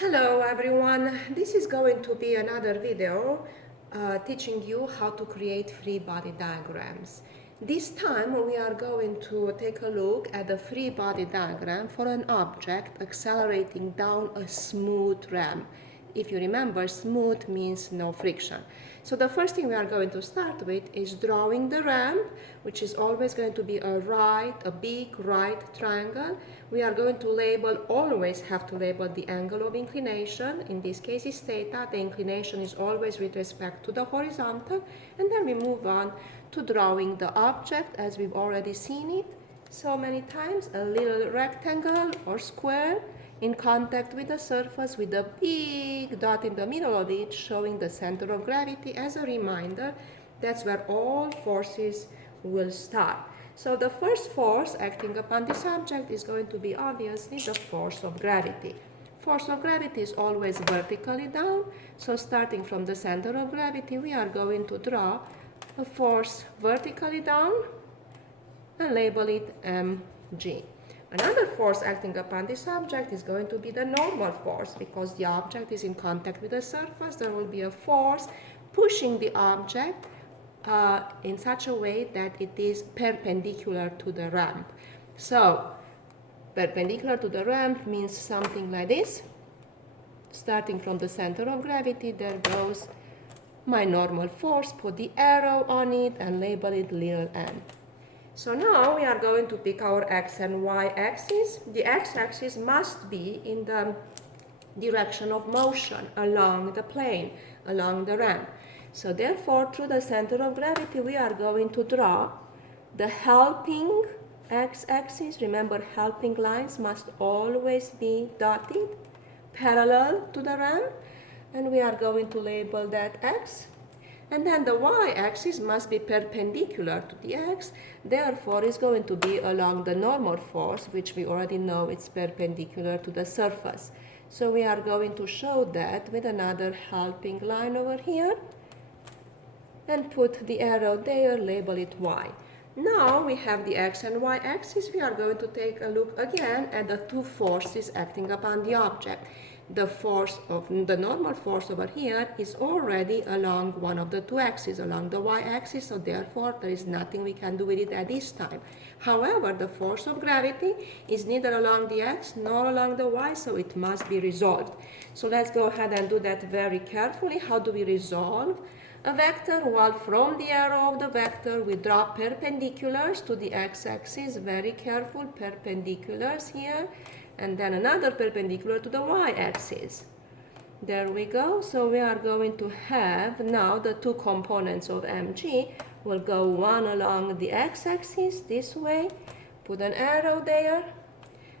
Hello everyone, this is going to be another video teaching you how to create free body diagrams. This time we are going to take a look at the free body diagram for an object accelerating down a smooth ramp. If you remember, smooth means no friction. So the first thing we are going to start with is drawing the ramp, which is always going to be a big right triangle. We are going to always have to label the angle of inclination. In this case is theta. The inclination is always with respect to the horizontal. And then we move on to drawing the object as we've already seen it so many times, a little rectangle or square in contact with the surface with a big dot in the middle of it showing the center of gravity as a reminder. That's where all forces will start. So the first force acting upon this object is going to be obviously the force of gravity. Force of gravity is always vertically down, so starting from the center of gravity we are going to draw a force vertically down and label it mg. Another force acting upon this object is going to be the normal force. Because the object is in contact with the surface, there will be a force pushing the object in such a way that it is perpendicular to the ramp. So, perpendicular to the ramp means something like this. Starting from the center of gravity, there goes my normal force, put the arrow on it and label it little m. So now we are going to pick our x and y axis. The x-axis must be in the direction of motion along the plane, along the ramp. So therefore, through the center of gravity, we are going to draw the helping x-axis. Remember, helping lines must always be dotted, parallel to the ramp. And we are going to label that x. And then the y-axis must be perpendicular to the x, therefore is going to be along the normal force, which we already know it's perpendicular to the surface. So we are going to show that with another helping line over here and put the arrow there, label it y. Now we have the x and y axis. We are going to take a look again at the two forces acting upon the object. The normal force over here is already along one of the two axes, along the y-axis, so therefore there is nothing we can do with it at this time. However, the force of gravity is neither along the x nor along the y, so it must be resolved. So let's go ahead and do that very carefully. How do we resolve a vector? Well, from the arrow of the vector we draw perpendiculars to the x-axis, very careful, perpendiculars here, and then another perpendicular to the y-axis. There we go. So we are going to have now the two components of mg will go one along the x-axis this way, put an arrow there,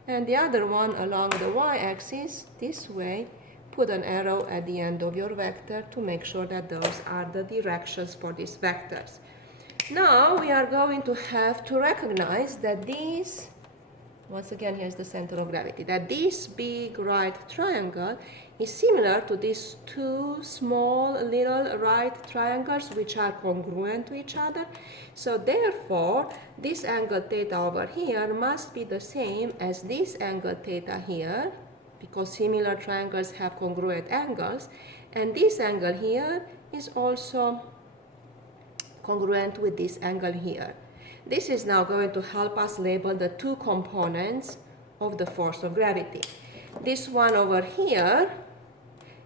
and the other one along the y-axis this way, put an arrow at the end of your vector to make sure that those are the directions for these vectors. Now we are going to have to recognize that these, once again, here's the center of gravity, that this big right triangle is similar to these two small little right triangles which are congruent to each other. So therefore, this angle theta over here must be the same as this angle theta here, because similar triangles have congruent angles, and this angle here is also congruent with this angle here. This is now going to help us label the two components of the force of gravity. This one over here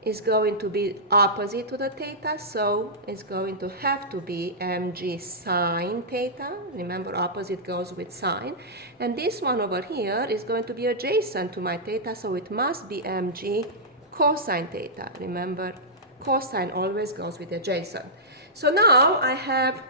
is going to be opposite to the theta, so it's going to have to be mg sine theta. Remember, opposite goes with sine. And this one over here is going to be adjacent to my theta, so it must be mg cosine theta. Remember, cosine always goes with adjacent. So now I have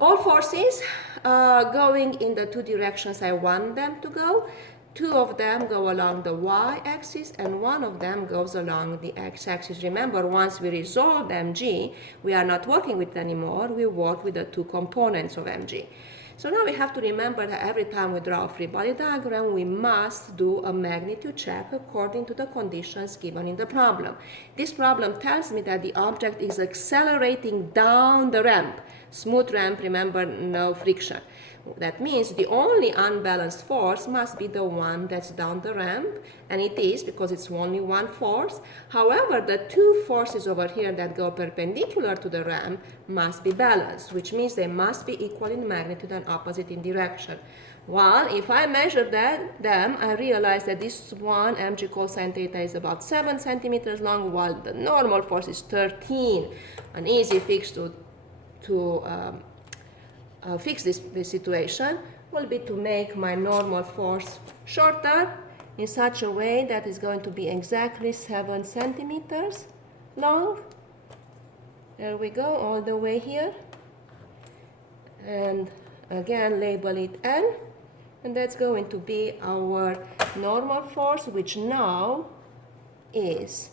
all forces going in the two directions I want them to go. Two of them go along the y-axis and one of them goes along the x-axis. Remember, once we resolve mg, we are not working with it anymore. We work with the two components of mg. So now we have to remember that every time we draw a free body diagram, we must do a magnitude check according to the conditions given in the problem. This problem tells me that the object is accelerating down the ramp. Smooth ramp, remember, no friction. That means the only unbalanced force must be the one that's down the ramp, and it is because it's only one force. However, the two forces over here that go perpendicular to the ramp must be balanced, which means they must be equal in magnitude and opposite in direction. Well, if I measure them, I realize that this one mg cosine theta is about 7 centimeters long, while the normal force is 13. An easy fix to fix this situation will be to make my normal force shorter in such a way that is going to be exactly 7 centimeters long. There we go, all the way here. And again, label it N. And that's going to be our normal force, which now is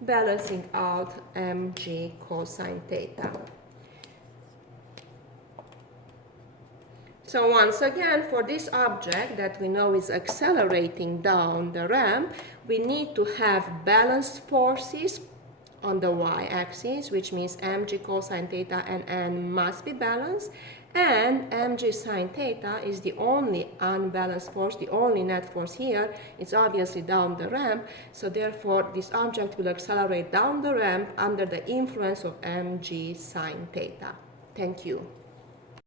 balancing out mg cosine theta. So once again, for this object that we know is accelerating down the ramp, we need to have balanced forces on the y-axis, which means mg cosine theta and n must be balanced, and mg sine theta is the only unbalanced force, the only net force here. It's obviously down the ramp, so therefore this object will accelerate down the ramp under the influence of mg sine theta. Thank you.